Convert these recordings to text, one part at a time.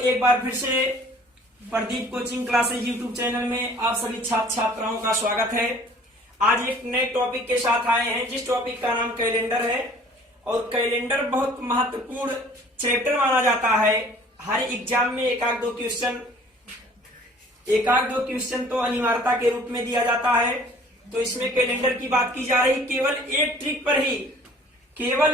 एक बार फिर से Pradeep coaching classes YouTube channel में आप सभी छात्र छात्राओं का स्वागत है। आज एक नए टॉपिक के साथ आए हैं, जिस टॉपिक का नाम कैलेंडर है। और कैलेंडर बहुत महत्वपूर्ण चैप्टर माना जाता है। हर एग्जाम में एक आध दो क्वेश्चन तो अनिवार्यता के रूप में दिया जाता है। तो इसमें कैलेंडर की बात की जा रही, केवल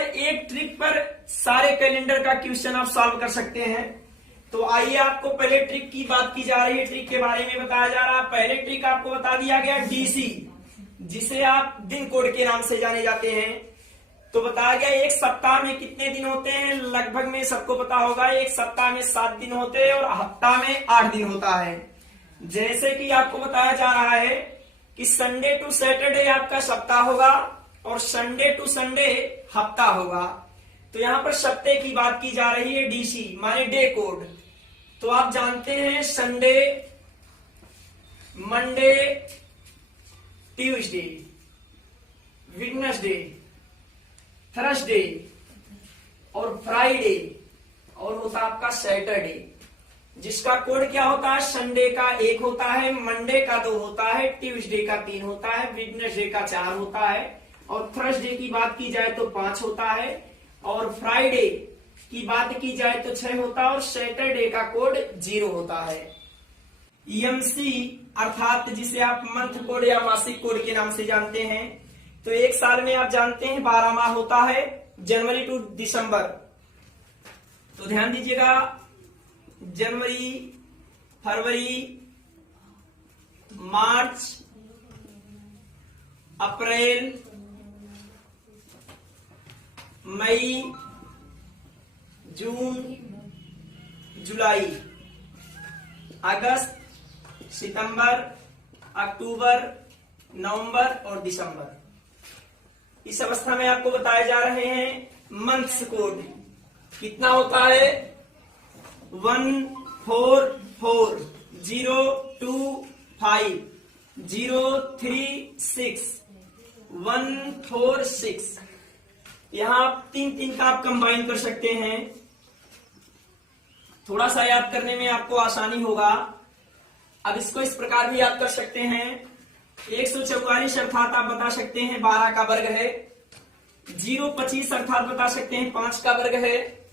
एक ट्रिक पर सारे कैलेंडर का क्वेश्चन आप सॉल्व कर सकते हैं। तो आइए, आपको पहले ट्रिक की बात की जा रही है, ट्रिक के बारे में बताया जा रहा है। पहले ट्रिक आपको बता दिया गया डीसी, जिसे आप दिन कोड के नाम से जाने जाते हैं। तो बताया गया एक सप्ताह में कितने दिन होते हैं, लगभग में सबको पता होगा। एक सप्ताह में 7 दिन होते हैं और हफ्ता में 8 दिन होता है। जैसे कि आपको बताया जा रहा है कि संडे टू सैटरडे आपका सप्ताह होगा और संडे टू संडे हफ्ता होगा। तो यहाँ पर सप्ताह की बात की जा रही है, डीसी माने डे कोड। तो आप जानते हैं Sunday, Monday, Tuesday, Wednesday, Thursday और फ्राइडे और होता है आपका सैटरडे, जिसका कोड क्या होता है, संडे का 1 होता है, मंडे का 2 होता है, ट्यूसडे का 3 होता है, वेडनेसडे का 4 होता है और थर्सडे की बात की जाए तो 5 होता है और फ्राइडे की बात की जाए तो 6 होता है और सैटरडे का कोड 0 होता है। ईएमसी अर्थात जिसे आप मंथ कोड या मासिक कोड के नाम से जानते हैं। तो एक साल में आप जानते हैं 12 माह होता है, जनवरी टू दिसंबर। तो ध्यान दीजिएगा, जनवरी, फरवरी, मार्च, अप्रैल, मई, जून, जुलाई, अगस्त, सितंबर, अक्टूबर, नवंबर और दिसंबर। इस अवस्था में आपको बताए जा रहे हैं मंथ्स कोड कितना होता है, 1445036146। यहां आप 3 का आप कंबाइन कर सकते हैं। थोड़ा सा याद करने में आपको आसानी होगा। अब इसको इस प्रकार भी याद कर सकते हैं, 144 अर्थात आप बता सकते हैं 12 का वर्ग है, 025 अर्थात बता सकते हैं 5 का वर्ग है,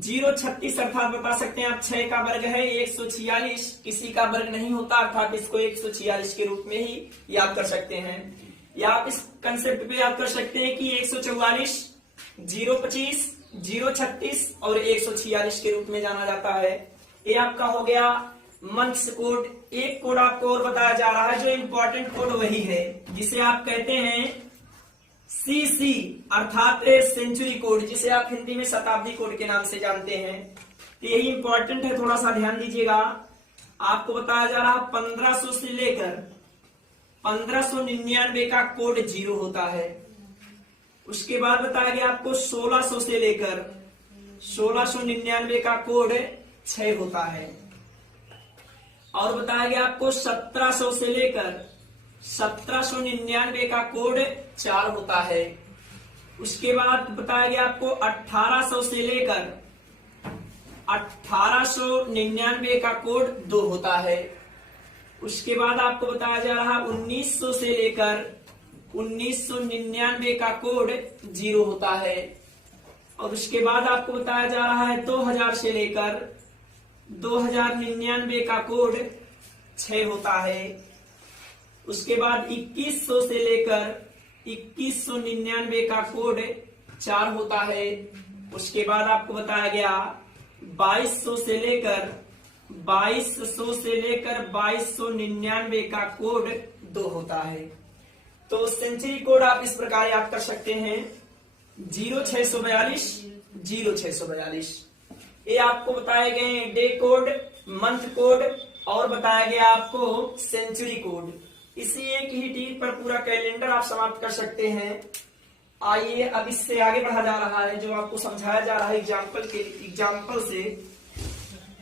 036 अर्थात बता सकते हैं आप 6 का वर्ग है, 146 किसी का वर्ग नहीं होता अर्थात इसको 146 के रूप में ही याद कर सकते हैं। या आप इस कंसेप्ट पे याद कर सकते हैं कि 144, 025, 036 और 146 के रूप में जाना जाता है। ये आपका हो गया मंथ्स कोड। एक कोड आपको और बताया जा रहा है, जो इंपॉर्टेंट कोड वही है जिसे आप कहते हैं सीसी अर्थात सेंचुरी कोड, जिसे आप हिंदी में शताब्दी कोड के नाम से जानते हैं। तो यही इंपॉर्टेंट है, थोड़ा सा ध्यान दीजिएगा। आपको बताया जा रहा है 1500 से लेकर 1599 का कोड 0 होता है। उसके बाद बताया गया आपको 1600 से लेकर 1699 का कोड 6 होता है। और बताया गया आपको 1700 से लेकर 1799 का कोड 4 होता है। उसके बाद बताया गया आपको 1800 से लेकर 1899 का कोड 2 होता है। उसके बाद आपको बताया जा रहा है 1900 से लेकर 1999 का कोड 0 होता है। और उसके बाद आपको बताया जा रहा है 2000 से लेकर 2099 का कोड 6 होता है। उसके बाद 2100 से लेकर 2199 का कोड 4 होता है। उसके बाद आपको बताया गया 2200 से लेकर 2299 का कोड 2 होता है। तो सेंचुरी कोड आप इस प्रकार याद कर सकते हैं, 0642 0642। ये आपको बताए गए डे कोड, मंथ कोड और बताया गया आपको सेंचुरी कोड। इसी एक ही टीम पर पूरा कैलेंडर आप समाप्त कर सकते हैं। आइए, अब इससे आगे बढ़ा जा रहा है, जो आपको समझाया जा रहा है एग्जाम्पल से।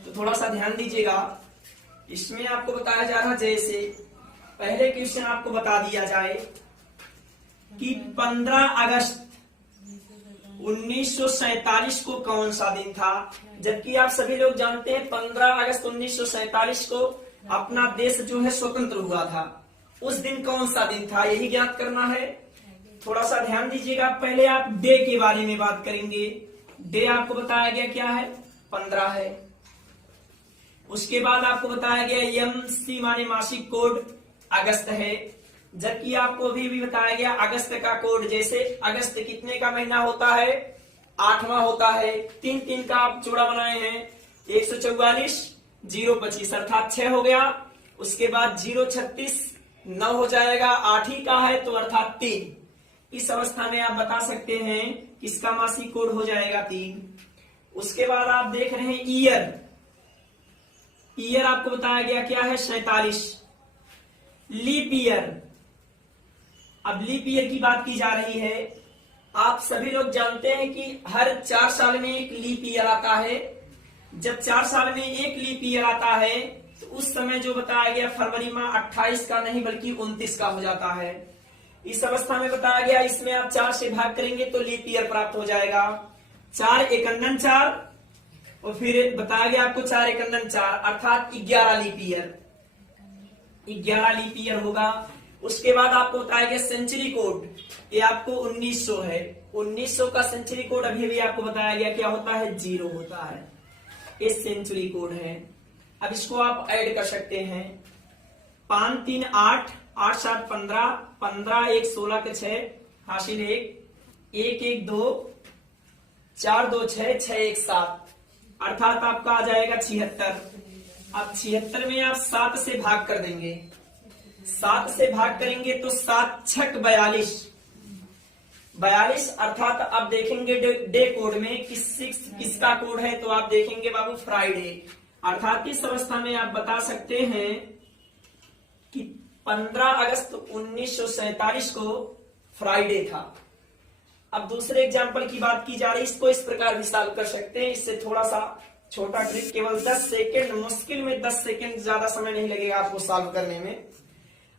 तो थोड़ा सा ध्यान दीजिएगा। इसमें आपको बताया जा रहा है, जैसे पहले क्वेश्चन आपको बता दिया जाए कि 15 अगस्त 1947 को कौन सा दिन था? जबकि आप सभी लोग जानते हैं 15 अगस्त 1947 को अपना देश जो है स्वतंत्र हुआ था। उस दिन कौन सा दिन था, यही ज्ञात करना है। थोड़ा सा ध्यान दीजिएगा। पहले आप डे के बारे में बात करेंगे। डे आपको बताया गया क्या है, 15 है। उसके बाद आपको बताया गया MC माने मासिक कोड अगस्त है। जबकि आपको भी बताया गया अगस्त का कोड, जैसे अगस्त कितने का महीना होता है, 8वां होता है। 3 का आप जोड़ा बनाए हैं, 144 025 अर्थात 6 हो गया। उसके बाद 036 9 हो जाएगा, 8 ही का है तो अर्थात 3। इस अवस्था में आप बता सकते हैं किसका मासिक कोड हो जाएगा 3। उसके बाद आप देख रहे हैं ईयर। ईयर आपको बताया गया क्या है, 47। लीप ईयर, अब लीप ईयर की बात की जा रही है। आप सभी लोग जानते हैं कि हर 4 साल में एक लीप ईयर आता है। जब 4 साल में एक लीप ईयर आता है तो उस समय जो बताया गया फरवरी माह 28 का नहीं बल्कि 29 का हो जाता है। इस अवस्था में बताया गया इसमें आप 4 से भाग करेंगे तो लीप ईयर प्राप्त हो जाएगा। 4 एकन्नन 4 और फिर बताया गया आपको 4 एकन्नन 4 अर्थात 11 लीप ईयर, 11 लीप ईयर होगा। उसके बाद आपको बताया गया सेंचुरी कोड, ये आपको 1900 है। 1900 का सेंचुरी कोड अभी आपको बताया गया क्या होता है, 0 होता है। ये सेंचुरी कोड है। अब इसको आप ऐड कर सकते हैं। 5 3 8 8 7 15 15 1 16 के 6 हासिल 1 1 1 2 4 2 6 6 1 7 अर्थात आपका आ जाएगा 76। अब 76 में आप 7 से भाग कर देंगे। 7 से भाग करेंगे तो 7 छक 42 42 अर्थात आप देखेंगे डे कोड में किसका कोड है तो आप देखेंगे बाबू फ्राइडे। अर्थात इस अवस्था में आप बता सकते हैं कि 15 अगस्त 1947 को फ्राइडे था। अब दूसरे एग्जाम्पल की बात की जा रही है, इसको इस प्रकार भी सॉल्व कर सकते हैं। इससे थोड़ा सा छोटा ट्रिक, केवल 10 सेकेंड, मुश्किल में 10 सेकेंड, ज्यादा समय नहीं लगेगा आपको सॉल्व करने में।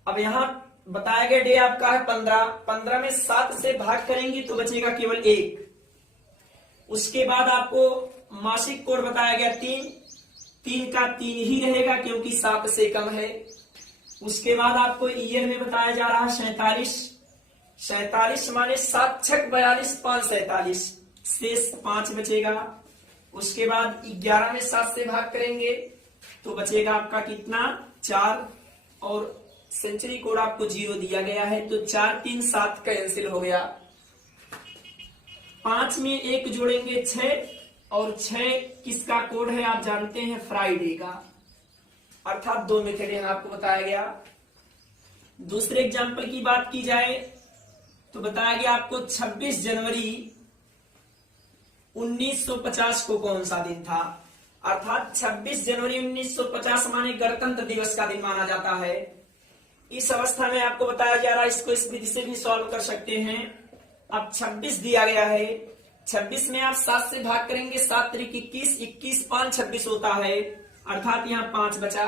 अब यहाँ बताया गया डे आपका है 15। 15 में 7 से भाग करेंगे तो बचेगा केवल 1। उसके बाद आपको मासिक कोड बताया गया 3 का 3 ही रहेगा क्योंकि 7 से कम है। उसके बाद आपको ईयर में बताया जा रहा है 47 माने 7 छक 42 5 47 शेष 5 बचेगा। उसके बाद 11 में 7 से भाग करेंगे तो बचेगा आपका कितना, 4 और सेंचुरी कोड आपको 0 दिया गया है तो 4 3 7 कैंसिल हो गया। 5 में 1 जोड़ेंगे 6 और 6 किसका कोड है आप जानते हैं, फ्राइडे का। अर्थात 2 मेथड यहां आपको बताया गया। दूसरे एग्जाम्पल की बात की जाए तो बताया गया आपको 26 जनवरी 1950 को कौन सा दिन था। अर्थात 26 जनवरी 1950 माने गणतंत्र दिवस का दिन माना जाता है। इस अवस्था में आपको बताया जा रहा है, इसको इस विधि से भी सॉल्व कर सकते हैं। अब 26 दिया गया है, 26 में आप 7 से भाग करेंगे, 7 त्रिक 21 21 5 26 होता है अर्थात यहाँ 5 बचा।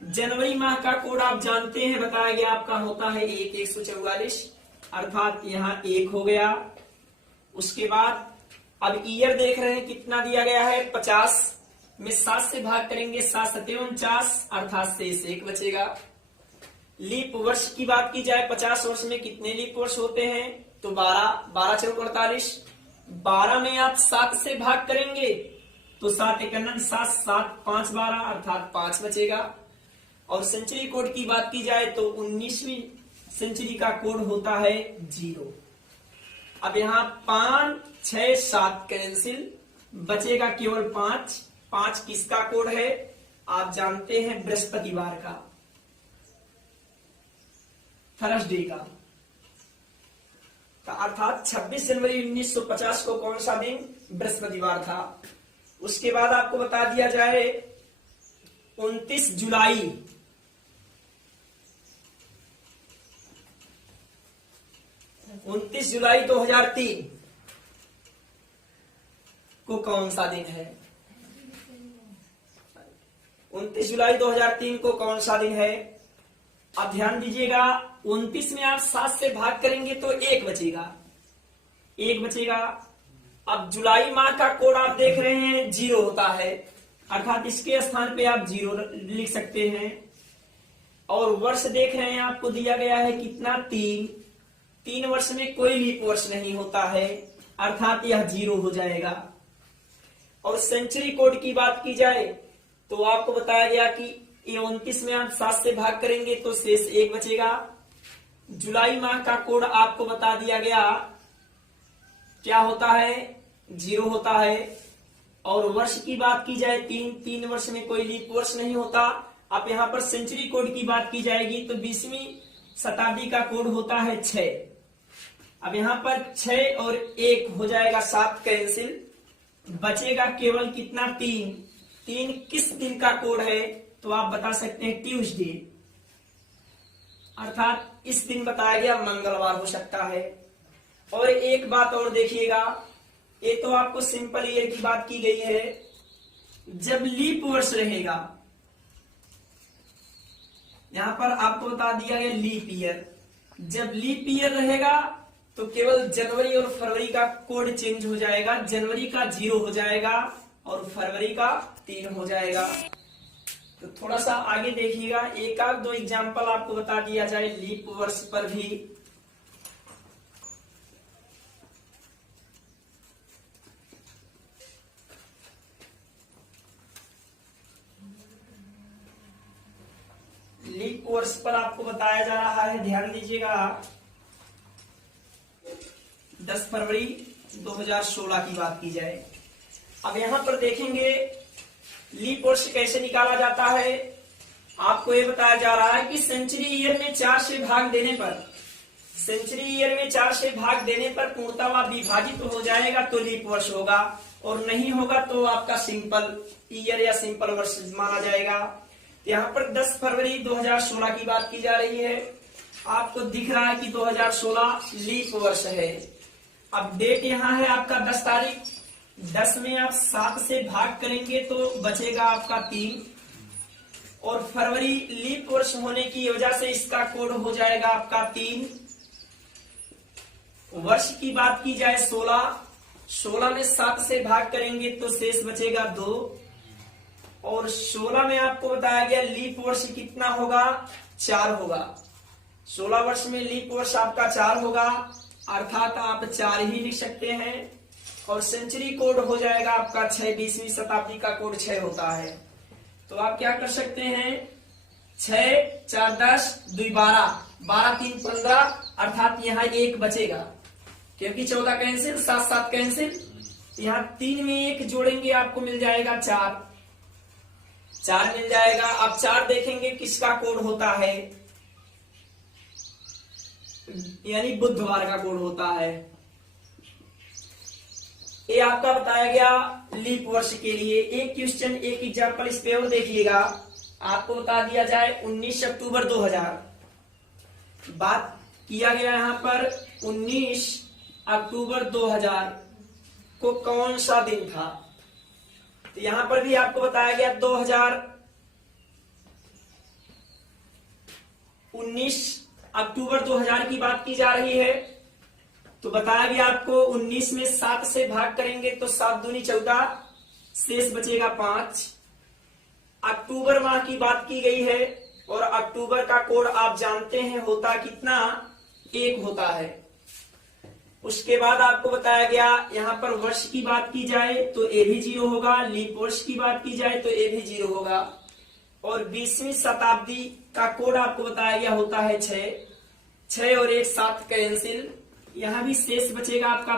जनवरी माह का कोड आप जानते हैं, बताया गया आपका होता है 144 अर्थात यहाँ 1 हो गया। उसके बाद अब ईयर देख रहे हैं कितना दिया गया है, 50 में 7 से भाग करेंगे, 7 7 49 अर्थात शेष 1 बचेगा। लीप वर्ष की बात की जाए, 50 वर्ष में कितने लीप वर्ष होते हैं तो 12 4 48। 12 में आप 7 से भाग करेंगे तो 7 एकन्नन 7 7 5 12 अर्थात 5 बचेगा। और सेंचुरी कोड की बात की जाए तो 19वीं सेंचुरी का कोड होता है 0। अब यहाँ 5 6 7 कैंसिल, बचेगा केवल 5। 5 किसका कोड है आप जानते हैं, बृहस्पतिवार का, थर्सडे का। अर्थात 26 जनवरी 1950 को कौन सा दिन, बृहस्पतिवार था। उसके बाद आपको बता दिया जाए 29 जुलाई 2003 को कौन सा दिन है। 29 जुलाई 2003 को कौन सा दिन है। अब ध्यान दीजिएगा, 29 में आप 7 से भाग करेंगे तो 1 बचेगा, 1 बचेगा। अब जुलाई माह का कोड आप देख रहे हैं 0 होता है, अर्थात इसके स्थान पे आप 0 लिख सकते हैं। और वर्ष देख रहे हैं आपको दिया गया है कितना 3 वर्ष में कोई लीप वर्ष नहीं होता है, अर्थात यह 0 हो जाएगा। और सेंचुरी कोड की बात की जाए तो आपको बताया गया कि 29 में आप 7 से भाग करेंगे तो शेष 1 बचेगा। जुलाई माह का कोड आपको बता दिया गया क्या होता है, 0 होता है। और वर्ष की बात की जाए 3 वर्ष में कोई लीप वर्ष नहीं होता। अब यहाँ पर सेंचुरी कोड की बात की जाएगी तो 20वीं शताब्दी का कोड होता है 6। अब यहाँ पर 6 और 1 हो जाएगा 7 कैंसिल, बचेगा केवल कितना 3 किस दिन का कोड है तो आप बता सकते हैं ट्यूसडे, अर्थात इस दिन बताया गया मंगलवार हो सकता है। और एक बात और देखिएगा, ये तो आपको सिंपल ईयर की बात की गई है, जब लीप वर्ष रहेगा यहां पर आपको बता दिया गया लीप ईयर, जब लीप ईयर रहेगा तो केवल जनवरी और फरवरी का कोड चेंज हो जाएगा, जनवरी का 0 हो जाएगा और फरवरी का 3 हो जाएगा। तो थोड़ा सा आगे देखिएगा, एक आध दो एग्जाम्पल आपको बता दिया जाए लीप वर्ष पर भी। लीप वर्ष पर आपको बताया जा रहा है, ध्यान दीजिएगा, 10 फरवरी 2016 की बात की जाए। अब यहां पर देखेंगे लीप वर्ष कैसे निकाला जाता है। आपको यह बताया जा रहा है कि सेंचुरी ईयर में 4 से भाग देने पर, सेंचुरी ईयर में 4 से भाग देने पर पूर्णतः वह विभाजित हो जाएगा तो लीप वर्ष होगा, और नहीं होगा तो आपका सिंपल ईयर या सिंपल वर्ष माना जाएगा। यहाँ पर 10 फरवरी 2016 की बात की जा रही है, आपको दिख रहा है कि 2016 लीप वर्ष है। अब डेट यहाँ है आपका 10 तारीख, 10 में आप 7 से भाग करेंगे तो बचेगा आपका 3, और फरवरी लीप वर्ष होने की वजह से इसका कोड हो जाएगा आपका 3। वर्ष की बात की जाए 16 में 7 से भाग करेंगे तो शेष बचेगा 2, और 16 में आपको बताया गया लीप वर्ष कितना होगा, 4 होगा। 16 वर्ष में लीप वर्ष आपका 4 होगा, अर्थात आप 4 ही लिख सकते हैं। और सेंचुरी कोड हो जाएगा आपका 6, 20वीं शताब्दी का कोड 6 होता है। तो आप क्या कर सकते हैं, 6 4 10 2 12, 12 3 15, अर्थात यहाँ 1 बचेगा क्योंकि 14 कैंसिल, 7 7 कैंसिल, यहाँ 3 में 1 जोड़ेंगे आपको मिल जाएगा 4 मिल जाएगा। अब 4 देखेंगे किसका कोड होता है, यानी बुधवार का कोड होता है। ये आपका बताया गया लीप वर्ष के लिए। एक क्वेश्चन, एक एग्जाम्पल इस पे और देखिएगा, आपको बता दिया जाए 19 अक्टूबर 2000, बात किया गया यहाँ पर 19 अक्टूबर 2000 को कौन सा दिन था, तो यहां पर भी आपको बताया गया 19 अक्टूबर 2000 की बात की जा रही है। तो बताया गया आपको 19 में 7 से भाग करेंगे तो 7 दूनी 14, शेष बचेगा 5। अक्टूबर माह की बात की गई है, और अक्टूबर का कोड आप जानते हैं होता कितना, 1 होता है। उसके बाद आपको बताया गया यहाँ पर वर्ष की बात की जाए तो ए भी 0 होगा, लीप वर्ष की बात की जाए तो ए भी 0 होगा। और 20वीं शताब्दी का कोड आपको बताया गया होता है 6 और 1 7 कैंसिल, यहाँ भी शेष बचेगा आपका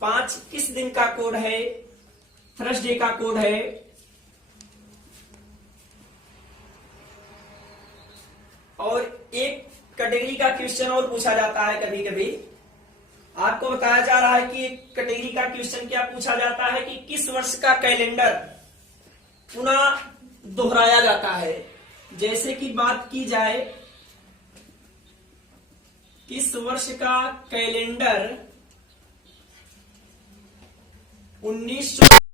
5 किस दिन का कोड है, थर्सडे का कोड है। और एक कैटेगरी का क्वेश्चन और पूछा जाता है कभी कभी, आपको बताया जा रहा है कि एक कैटेगरी का क्वेश्चन क्या पूछा जाता है कि किस वर्ष का कैलेंडर पुनः दोहराया जाता है। जैसे कि बात की जाए किस वर्ष का कैलेंडर 1900